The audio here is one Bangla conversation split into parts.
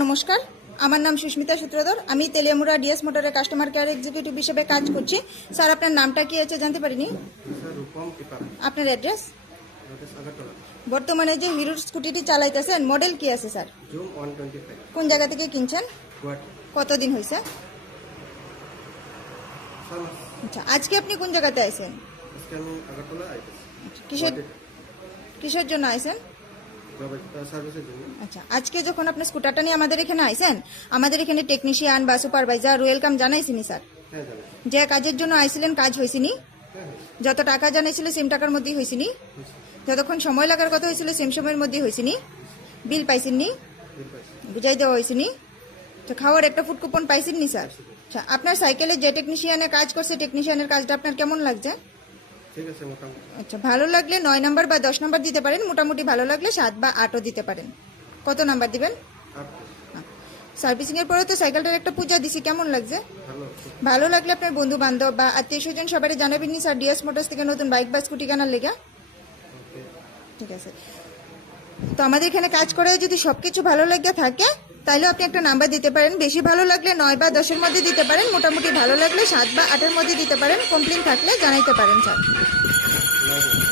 নমস্কার, আমার নাম সুস্মিতা সূত্রধর। আমি তেলিয়ামুড়া ডিএস মোটরের কাস্টমার কেয়ার এক্সিকিউটিভ হিসেবে কাজ করছি। স্যার, আপনার নামটা কি আছে জানতে পারিনি? স্যার রূপম টিপা, আপনার অ্যাড্রেস? আগরতলা। বর্তমানে যে হিরোর স্কুটিটি চালাইতেছেন মডেল কি আছে স্যার? জুম 125। কোন জায়গা থেকে কিনছেন? গুয়াহাটি। কতদিন হয়েছে? স্যার আচ্ছা, আজকে আপনি কোন জায়গাতে আইছেন? আজকে আমি আগরতলা আইতেছি। কিসের কিসের জন্য আইছেন? সার্ভিসের জন্য। আচ্ছা, আজকে যখন আপনি স্কুটারটা নিয়ে আমাদের এখানে আইছেন, আমাদের এখানে টেকনিশিয়ান বা সুপারভাইজার ওয়েলকাম জানাইছিনি স্যার? হ্যাঁ জানি। যে কাজের জন্য আইছিলেন কাজ হয়েছিনি? হ্যাঁ হ্যাঁ যত টাকা জানাইছিল সেম টাকার মধ্যেই হয়েছিনি? হয়েছে। যতক্ষণ সময় লাগার কথা হয়েছিল সেম সময়ের মধ্যেই হয়েছিনি? বিল পাইছেননি? বিল পাইছি। বুঝাই দেওয়া হয়েছিনি? তো খাওয়ার একটা ফুড কুপন পাইছেননি স্যার? আচ্ছা, আপনার সাইকেলে যে টেকনিশিয়ানের কাজ করছে টেকনিশিয়ানের কাজটা আপনার কেমন লাগছে? ঠিক আছে মোটামুটি। আচ্ছা, ভালো লাগলে 9 নাম্বার বা 10 নাম্বার দিতে পারেন, মোটামুটি ভালো লাগলে 7 বা 8ও দিতে পারেন। কত নাম্বার দিবেন? সার্ভিসিং এর পরে তো সাইকেলটার একটা পূজা দিছি, কেমন লাগছে? ভালো। ভালো লাগলে আপনার বন্ধু বান্ধব বা আত্মীয় স্বজন সবাই জানাবেন নি স্যার ডিএস মোটরস থেকে নতুন বাইক বা স্কুটি কেনার লেগে? ওকে। ঠিক আছে। তো আমাদের এখানে কাজ করে যদি সবকিছু ভালো লেগে থাকে তাহলে আপনি একটা নাম্বার দিতে পারেন। বেশি ভালো লাগলে 9 বা 10-এর মধ্যে দিতে পারেন, মোটামুটি ভালো লাগলে 7 বা 8-এর মধ্যে দিতে পারেন। কমপ্লেন থাকলে জানাইতে পারেন স্যার।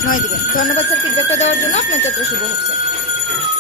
9 দিবেন। ধন্যবাদ স্যার ফিডব্যাকটা দেওয়ার জন্য। আপনার যাত্রা শুভ হোক স্যার।